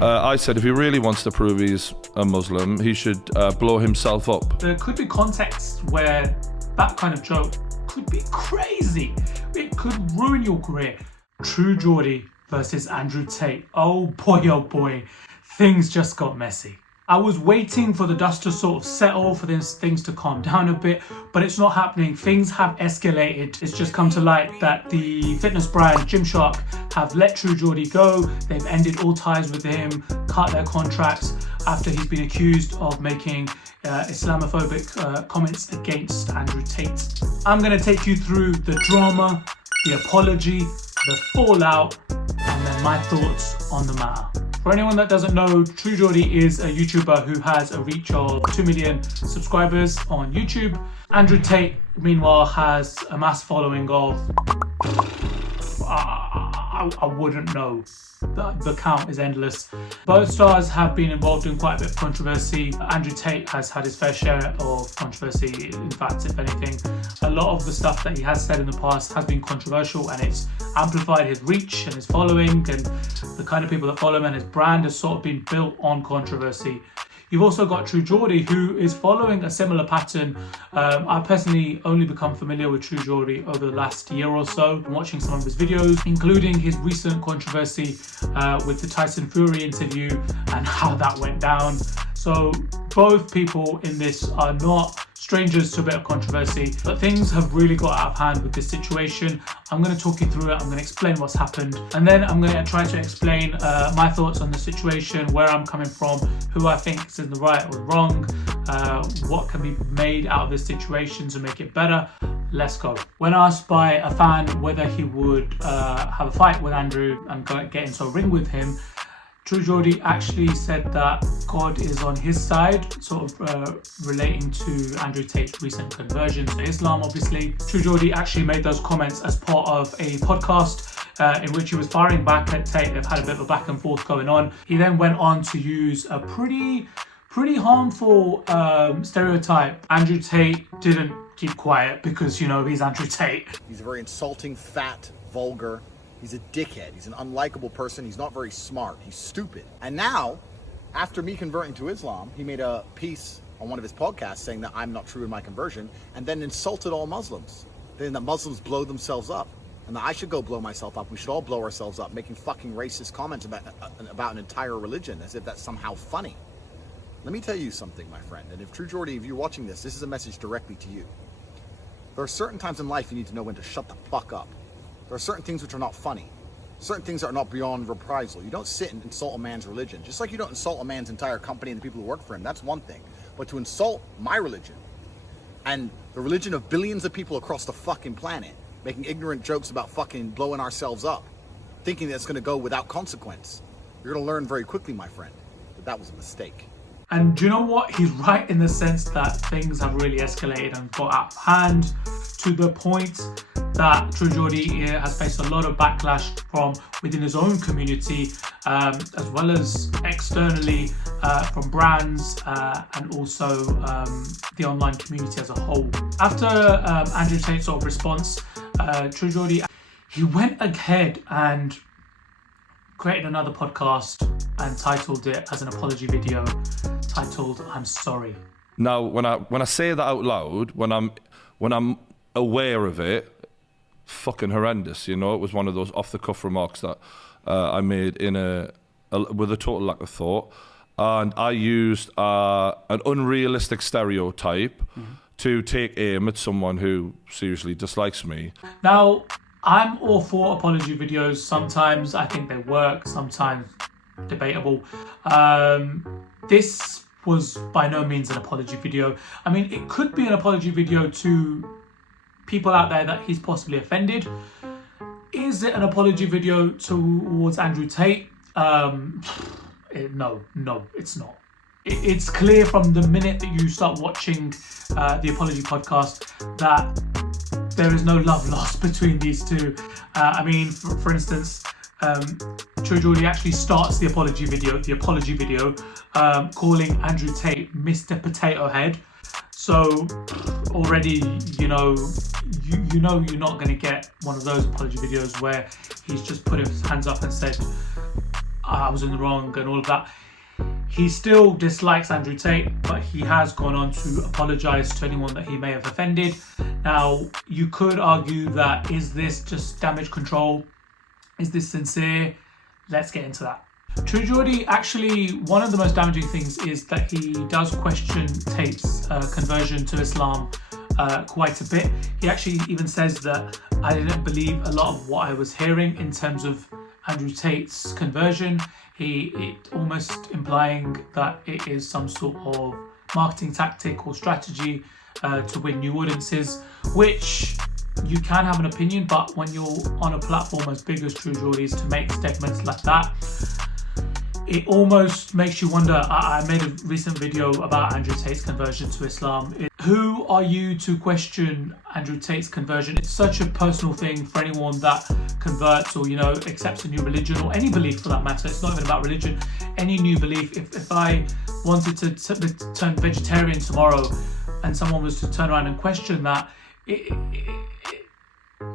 I said if he really wants to prove he's a Muslim, he should blow himself up. There could be contexts where that kind of joke could be crazy. It could ruin your career. True Geordie versus Andrew Tate. Oh boy, things just got messy. I was waiting for the dust to sort of settle, for things to calm down a bit, but it's not happening. Things have escalated. It's just come to light that the fitness brand Gymshark have let True Geordie go. They've ended all ties with him, cut their contracts after he's been accused of making Islamophobic comments against Andrew Tate. I'm going to take you through the drama, the apology, the fallout, and then my thoughts on the matter. For anyone that doesn't know, True Geordie is a YouTuber who has a reach of 2 million subscribers on YouTube. Andrew Tate, meanwhile, has a mass following of... I wouldn't know. The count is endless. Both stars have been involved in quite a bit of controversy. Andrew Tate has had his fair share of controversy. In fact, if anything, a lot of the stuff that he has said in the past has been controversial, and it's amplified his reach and his following, and the kind of people that follow him, and his brand has sort of been built on controversy. You've also got True Geordie, who is following a similar pattern. I've personally only become familiar with True Geordie over the last year or so, watching some of his videos, including his recent controversy with the Tyson Fury interview and how that went down. So both people in this are not strangers to a bit of controversy, but things have really got out of hand with this situation. I'm going to talk you through it. I'm going to explain what's happened, and then I'm going to try to explain my thoughts on the situation, where I'm coming from, who I think is in the right or wrong, what can be made out of this situation to make it better. Let's go. When asked by a fan whether he would have a fight with Andrew and get into a ring with him, True Geordie actually said that God is on his side, sort of relating to Andrew Tate's recent conversion to Islam, obviously. True Geordie actually made those comments as part of a podcast in which he was firing back at Tate. They've had a bit of a back and forth going on. He then went on to use a pretty harmful stereotype. Andrew Tate didn't keep quiet because, you know, he's Andrew Tate. He's a very insulting, fat, vulgar. He's a dickhead. He's an unlikable person. He's not very smart. He's stupid. And now, after me converting to Islam, he made a piece on one of his podcasts saying that I'm not true in my conversion, and then insulted all Muslims. Then that Muslims blow themselves up, and that I should go blow myself up. We should all blow ourselves up, making fucking racist comments about an entire religion, as if that's somehow funny. Let me tell you something, my friend, and if True Geordie, if you're watching this is a message directly to you. There are certain times in life you need to know when to shut the fuck up. There are certain things which are not funny. Certain things that are not beyond reprisal. You don't sit and insult a man's religion. Just like you don't insult a man's entire company and the people who work for him. That's one thing. But to insult my religion and the religion of billions of people across the fucking planet, making ignorant jokes about fucking blowing ourselves up, thinking that it's going to go without consequence, you're going to learn very quickly, my friend, that was a mistake. And do you know what? He's right in the sense that things have really escalated and got out of hand to the point that True Geordie has faced a lot of backlash from within his own community, as well as externally from brands and also the online community as a whole. After Andrew Tate's sort of response, True Geordie, he went ahead and created another podcast and titled it as an apology video, titled "I'm Sorry." Now, when I say that out loud, when I'm aware of it, fucking horrendous. You know, it was one of those off-the-cuff remarks that I made with a total lack of thought, and I used an unrealistic stereotype to take aim at someone who seriously dislikes me. Now, I'm all for apology videos. Sometimes I think they work, sometimes debatable. This was by no means an apology video. I mean, it could be an apology video to people out there that he's possibly offended. Is it an apology video towards Andrew Tate? No, it's not. It's clear from the minute that you start watching the apology podcast that there is no love lost between these two. I mean, for instance, True Geordie actually starts the apology video calling Andrew Tate Mr. Potato Head. So already, you know you're not going to get one of those apology videos where he's just put his hands up and said, I was in the wrong and all of that. He still dislikes Andrew Tate, but he has gone on to apologise to anyone that he may have offended. Now, you could argue that, is this just damage control? Is this sincere? Let's get into that. True Geordie, actually, one of the most damaging things is that he does question Tate's conversion to Islam quite a bit. He actually even says that I didn't believe a lot of what I was hearing in terms of Andrew Tate's conversion. It almost implying that it is some sort of marketing tactic or strategy to win new audiences, which you can have an opinion, but when you're on a platform as big as True Geordie's, to make statements like that, it almost makes you wonder. I made a recent video about Andrew Tate's conversion to Islam. Who are you to question Andrew Tate's conversion? It's such a personal thing for anyone that converts or, accepts a new religion, or any belief for that matter. It's not even about religion. Any new belief. If I wanted to turn vegetarian tomorrow and someone was to turn around and question that,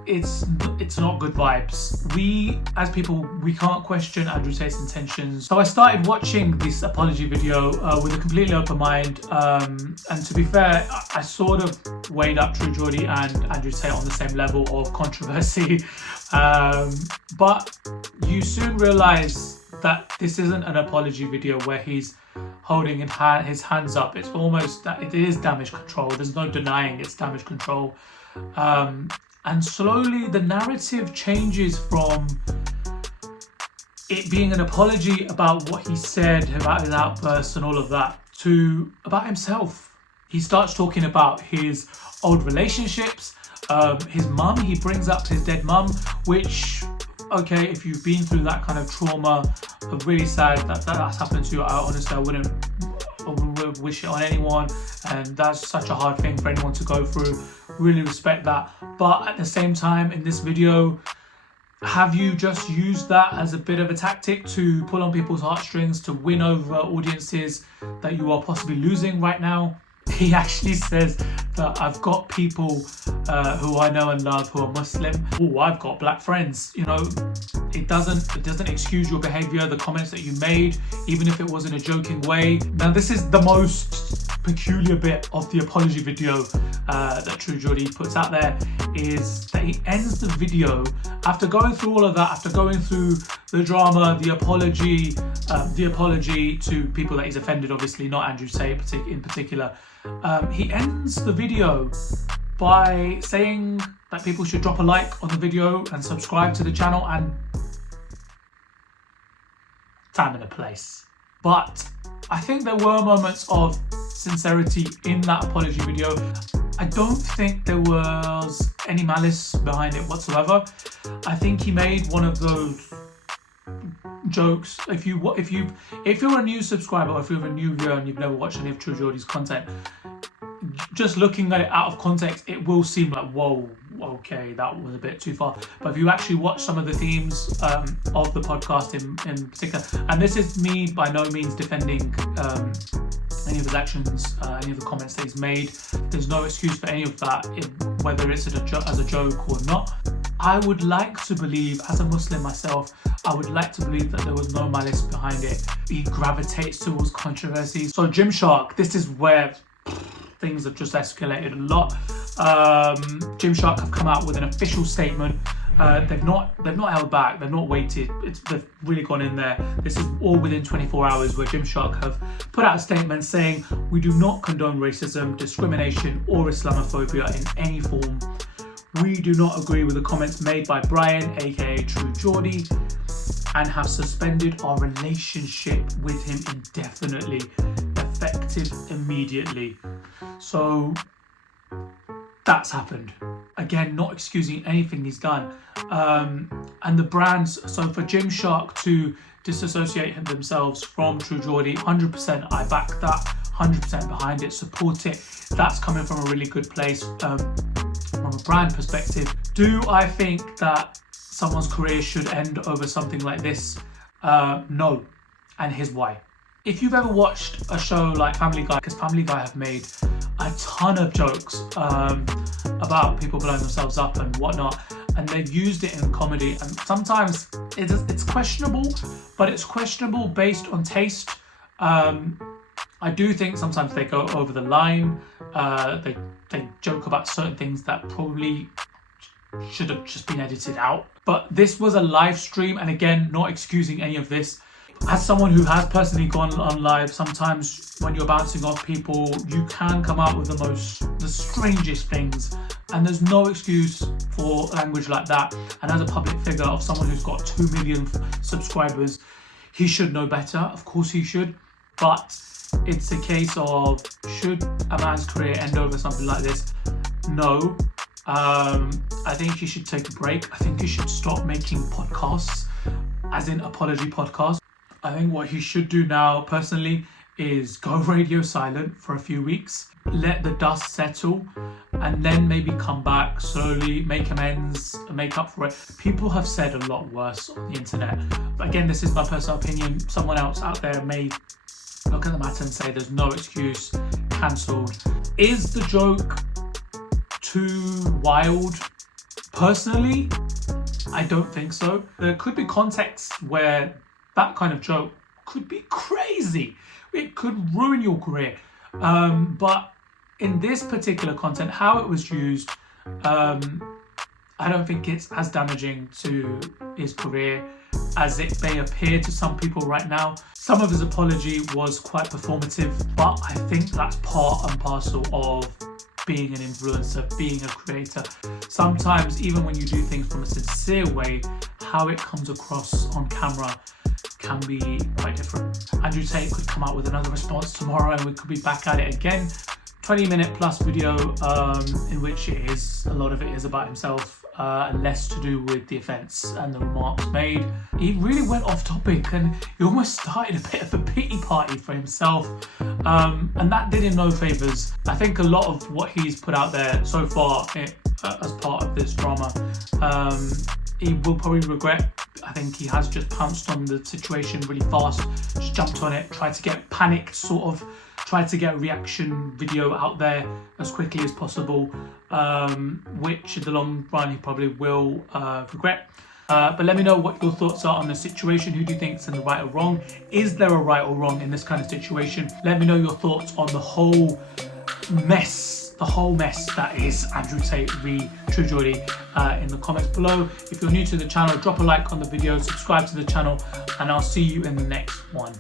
it's not good vibes. We as people, we can't question Andrew Tate's intentions. So I started watching this apology video with a completely open mind, and to be fair, I sort of weighed up True Geordie and Andrew Tate on the same level of controversy, but you soon realise that this isn't an apology video where he's holding his hands up. It's almost that it is damage control. There's no denying it's damage control. And slowly the narrative changes from it being an apology about what he said, about his outbursts and all of that, to about himself. He starts talking about his old relationships, his mum. He brings up his dead mum, which, okay, if you've been through that kind of trauma, really sad that that's happened to you. I wouldn't wish it on anyone, and that's such a hard thing for anyone to go through. Really respect that, but at the same time, in this video, have you just used that as a bit of a tactic to pull on people's heartstrings, to win over audiences that you are possibly losing right now? He actually says that I've got people who I know and love who are Muslim. Oh, I've got black friends. It doesn't excuse your behavior, the comments that you made, even if it was in a joking way. Now, this is the most peculiar bit of the apology video that True Geordie puts out there, is that he ends the video after going through all of that, after going through the drama, the apology to people that he's offended, obviously not Andrew Tate in particular. He ends the video by saying that people should drop a like on the video and subscribe to the channel, and time and a place. But I think there were moments of sincerity in that apology video. I don't think there was any malice behind it whatsoever. I think he made one of those jokes. If you're a new subscriber, or if you're a new viewer and you've never watched any of True Geordie's content, just looking at it out of context, it will seem like, whoa, okay, that was a bit too far. But if you actually watch some of the themes of the podcast in particular, and this is me by no means defending any of his actions, any of the comments that he's made. There's no excuse for any of that, whether it's as a joke or not. I would like to believe, as a Muslim myself, I would like to believe that there was no malice behind it. He gravitates towards controversy. So Gymshark, this is where things have just escalated a lot. Gymshark have come out with an official statement. They've not held back. They've not waited. They've really gone in there. This is all within 24 hours, where Gymshark have put out a statement saying, we do not condone racism, discrimination or Islamophobia in any form. We do not agree with the comments made by Brian, aka True Geordie, and have suspended our relationship with him indefinitely, effective immediately. So that's happened. Again, not excusing anything he's done. And the brands, so for Gymshark to disassociate themselves from True Geordie, 100% I back that, 100% behind it, support it. That's coming from a really good place from a brand perspective. Do I think that someone's career should end over something like this? No, and here's why. If you've ever watched a show like Family Guy, because Family Guy have made a ton of jokes about people blowing themselves up and whatnot, and they've used it in comedy, and sometimes it's questionable, but it's questionable based on taste. I do think sometimes they go over the line. They joke about certain things that probably should have just been edited out. But this was a live stream, and again, not excusing any of this. As someone who has personally gone on live, sometimes when you're bouncing off people, you can come out with the strangest things, and there's no excuse for language like that. And as a public figure of someone who's got 2 million subscribers, he should know better. Of course he should, but it's a case of, should a man's career end over something like this? No. I think he should take a break. I think he should stop making podcasts, as in apology podcasts. I think what he should do now, personally, is go radio silent for a few weeks, let the dust settle, and then maybe come back slowly, make amends, make up for it. People have said a lot worse on the internet. But again, this is my personal opinion. Someone else out there may look at the matter and say there's no excuse, cancelled. Is the joke too wild? Personally, I don't think so. There could be contexts where that kind of joke could be crazy. It could ruin your career. But in this particular content, how it was used, I don't think it's as damaging to his career as it may appear to some people right now. Some of his apology was quite performative, but I think that's part and parcel of being an influencer, being a creator. Sometimes, even when you do things from a sincere way, how it comes across on camera can be quite different. Andrew Tate could come out with another response tomorrow and we could be back at it again. 20-minute plus video in which a lot of it is about himself and less to do with the offence and the remarks made. He really went off topic and he almost started a bit of a pity party for himself, and that did him no favours. I think a lot of what he's put out there so far as part of this drama, he will probably regret. I think he has just pounced on the situation really fast, just jumped on it, tried to get panicked, tried to get a reaction video out there as quickly as possible, which in the long run he probably will regret. But let me know what your thoughts are on the situation. Who do you think is in the right or wrong? Is there a right or wrong in this kind of situation? Let me know your thoughts on the whole mess that is Andrew Tate re True Geordie in the comments below. If you're new to the channel, drop a like on the video, subscribe to the channel, and I'll see you in the next one.